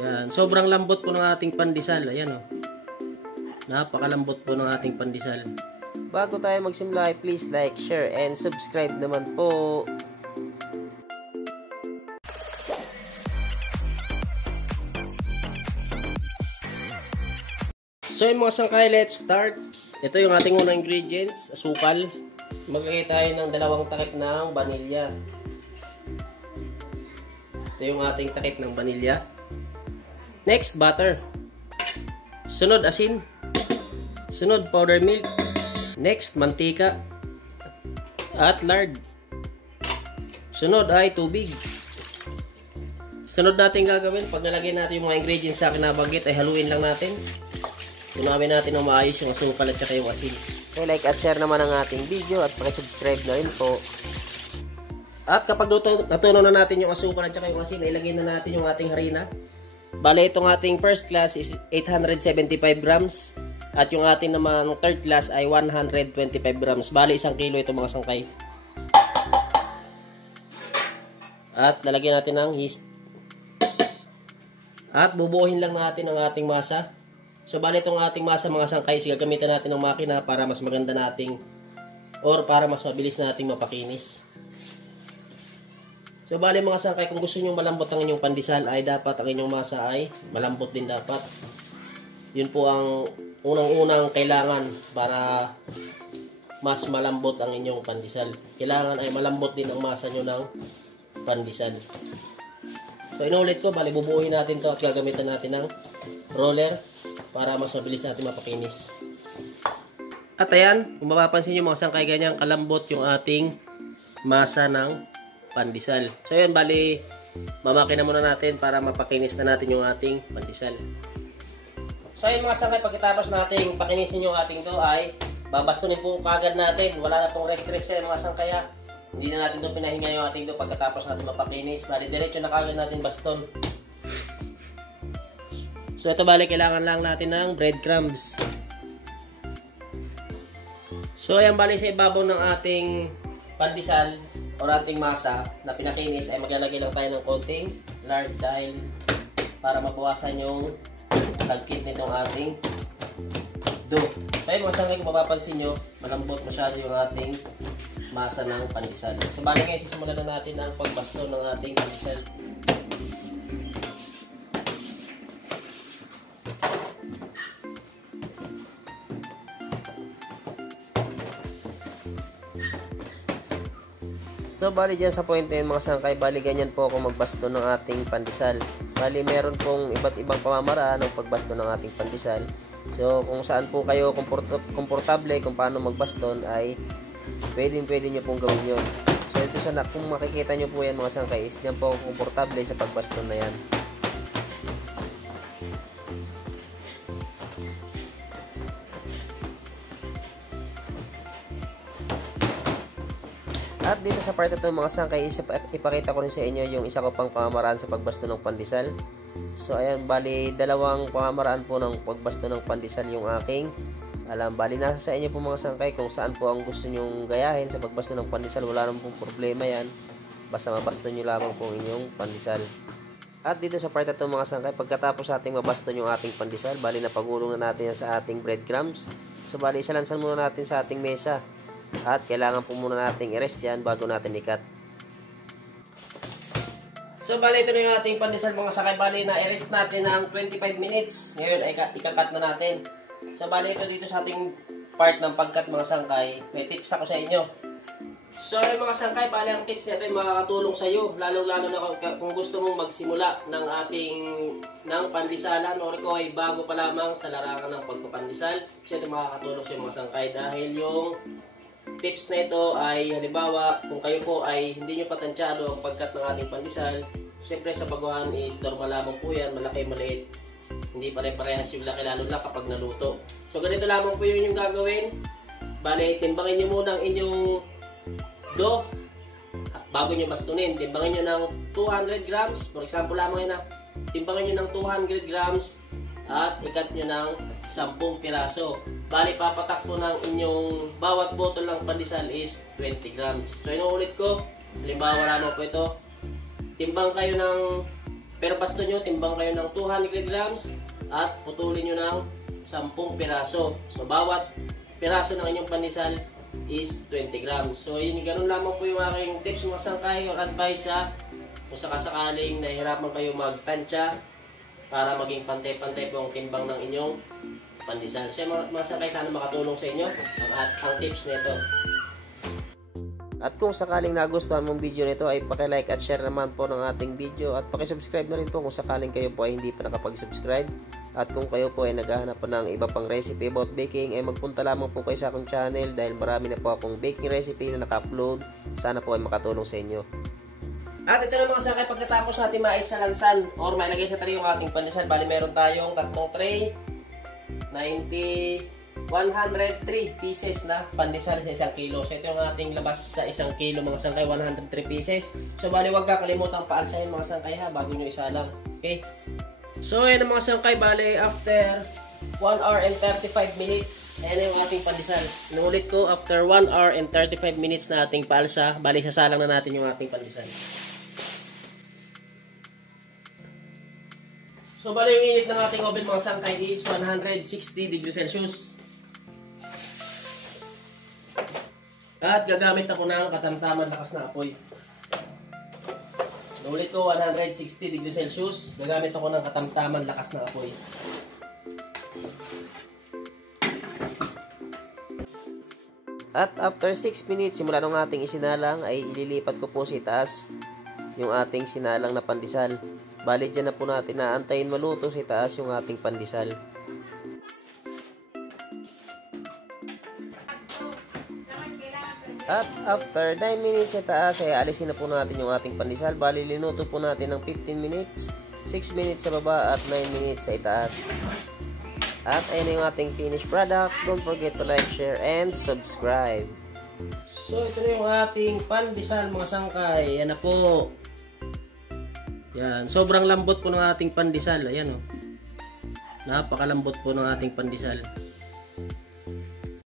Yan. Sobrang lambot po ng ating pandesal. Ayan o. Napakalambot po ng ating pandesal. Bago tayo magsimula, please like, share, and subscribe naman po. So yung mga sangkay, let's start. Ito yung ating unang ingredients, asukal. Maglagay tayo ng 2 takip ng vanilya. Ito yung ating takip ng vanilya. Next, butter. Sunod, asin. Sunod, powder milk. Next, mantika. At lard. Sunod ay tubig. Sunod natin gagawin, pag nalagay natin yung mga ingredients sa akin na banggit, ay haluin lang natin. Tunawin natin ng maayos yung asukal at saka yung asin. Okay, like at share naman ang ating video at pakisubscribe na rin po. At kapag natunaw na natin yung asukal at saka yung asin, ilagay na natin yung ating harina. Bale, itong ating first class is 875 grams. At yung ating naman third class ay 125 grams. Bale, 1 kilo ito mga sangkay. At lalagyan natin ng yeast. At bubuuhin lang natin ang ating masa. So, bali itong ating masa mga sangkay, gagamitan natin ng makina para mas maganda nating or para mas mabilis nating mapakinis. So, bali mga sangkay, kung gusto nyo malambot ang inyong pandesal, ay dapat ang inyong masa ay malambot din dapat. Yun po ang unang-unang kailangan para mas malambot ang inyong pandesal. Kailangan ay malambot din ang masa nyo ng pandesal. So, inulit ko, bali bubuuhin natin to at gagamitan natin ng roller para mas mabilis natin mapakinis. At ayan, kung mapapansin nyo mga sangkay, ganyan kalambot yung ating masa ng pandesal. So ayan, bali mamakina muna natin para mapakinis na natin yung ating pandesal. So ayan mga sangkay, pagkatapos natin pakinisin yung ating to ay babastunin po kagad natin. Wala na pong rest mga sangkay ha. Hindi na natin itong pinahinga yung ating to pagkatapos natin mapakinis. Bali diretso na kagad natin baston. So ito bali kailangan lang natin ng breadcrumbs. So ayan bali sa ibabaw ng ating pandesal o ating masa na pinakinis ay maglalagay lang tayo ng konting lard dahil para mabawasan yung tagkit nitong ating dough. So ayun mga sangkay, kung mapapansin nyo, malambot masyado yung ating masa ng pandesal. So bali ngayon sisimulan na natin ang pagbasto ng ating pandesal. So, bali dyan sa point na yun mga sangkay, bali ganyan po ako magbasto ng ating pandesal. Bali meron pong iba't ibang pamamaraan ng pagbasto ng ating pandesal. So, kung saan po kayo komportable kung paano magbaston ay pwede nyo pong gawin yun. So, ito sana, kung makikita nyo po yan mga sangkay, is dyan po ako komportable sa pagbaston na yan. At dito sa part ito mga sangkay, ipakita ko rin sa inyo yung isa ko pang pamamaraan sa pagbasto ng pandesal. So ayan, bali 2 pamamaraan po ng pagbasto ng pandesal yung aking alam. Bali nasa sa inyo po mga sangkay kung saan po ang gusto nyong gayahin sa pagbasto ng pandesal. Wala naman pong problema yan. Basta mabasto nyo lamang po inyong pandesal. At dito sa part ito mga sangkay, pagkatapos ating mabasto yung ating pandesal, bali napagulong na natin yan sa ating breadcrumbs. So bali isalansan muna natin sa ating mesa. At kailangan po muna nating i-rest yan bago natin i-cut. So bali ito na yung ating pandesal mga sakay. Bali na i-rest natin ng 25 minutes. Ngayon ay ika-cut na natin. So bali ito dito sa ating part ng pag-cut mga sangkay. May tips ako sa inyo. So yung mga sangkay, bali ang tips nito ay makakatulong sa iyo. Lalo-lalo na kung gusto mong magsimula ng pandesalan o ito ay bago pa lamang sa larangan ng pagpapandesal. So ito makakatulong sa iyo mga sangkay dahil yung tips na ito ay halimbawa kung kayo po ay hindi nyo patansyado ang pagkat ng ating pandesal, syempre sa baguhan is normal lamang po yan, malaki, maliit, hindi pare-parehas yung laki lalo na kapag naluto. So ganito lamang po yun yung gagawin. Bale, timbangin nyo muna ang inyong dough bago nyo bastunin. Timbangin nyo ng 200 grams, for example lamang yun na, timbangin nyo ng 200 grams at ikat nyo ng 10 piraso. Bali, papatak po ng inyong bawat bottle ng pandesal is 20 grams. So, inuulit ko. Halimbawa lamang po ito. Timbang kayo ng per basto nyo, timbang kayo ng 200 grams at putulin nyo ng 10 piraso. So, bawat piraso ng inyong pandesal is 20 grams. So, yun, ganun lamang po yung aking tips mga sangkay or advice kung sakasakaling nahihirapan kayo magtansya para maging pantay-pantay po ang timbang ng inyong pandesal. So, mga sangkay, sana makatulong sa inyo ang tips nito. At kung sakaling nagustuhan mong video nito ay paki-like at share naman po ng ating video at paki-subscribe na rin po kung sakaling kayo po ay hindi pa nakapag-subscribe. At kung kayo po ay naghahanap pa ng iba pang recipe about baking ay magpunta lamang po kayo sa aking channel dahil marami na po akong baking recipe na naka-upload. Sana po ay makatulong sa inyo. At ito na mga sangkay, pagkatapos natin maisalansan or mailagay sa tray yung ating pandesal, bali meron tayong tatlong tray, 103 pieces na pandesal sa 1 kilo. So ito yung ating labas sa 1 kilo mga sangkay, 103 pieces. So bali wag kakalimutan paalsahin mga sangkay bago nyo isalang. Okay? So ayan ang mga sangkay, bali after 1 hour and 35 minutes, ayan yung ating pandesal. Inulit ko, after 1 hour and 35 minutes na ating paalsa, bali sasalang na natin yung ating pandesal. So bali yung init ng ating oven mga sangkay is 160 degrees Celsius. At gagamit ako ng katamtaman lakas na apoy. Ulit ko, 160 degrees Celsius. Gagamit ako ng katamtaman lakas na apoy. At after 6 minutes simula nung ating isinalang ay ililipat ko po sa itaas yung ating sinalang na pandesal. Bali dyan na po natin naantayin maluto sa itaas yung ating pandesal. At after 9 minutes sa taas ay alisin na po natin yung ating pandesal. Bali linuto po natin ng 15 minutes, 6 minutes sa baba at 9 minutes sa itaas. At ayun yung ating finished product. Don't forget to like, share, and subscribe. So ito na yung ating pandesal mga sangkay. Yan na po. Yan. Sobrang lambot po ng ating pandesal. Ayan o. Napakalambot po ng ating pandesal.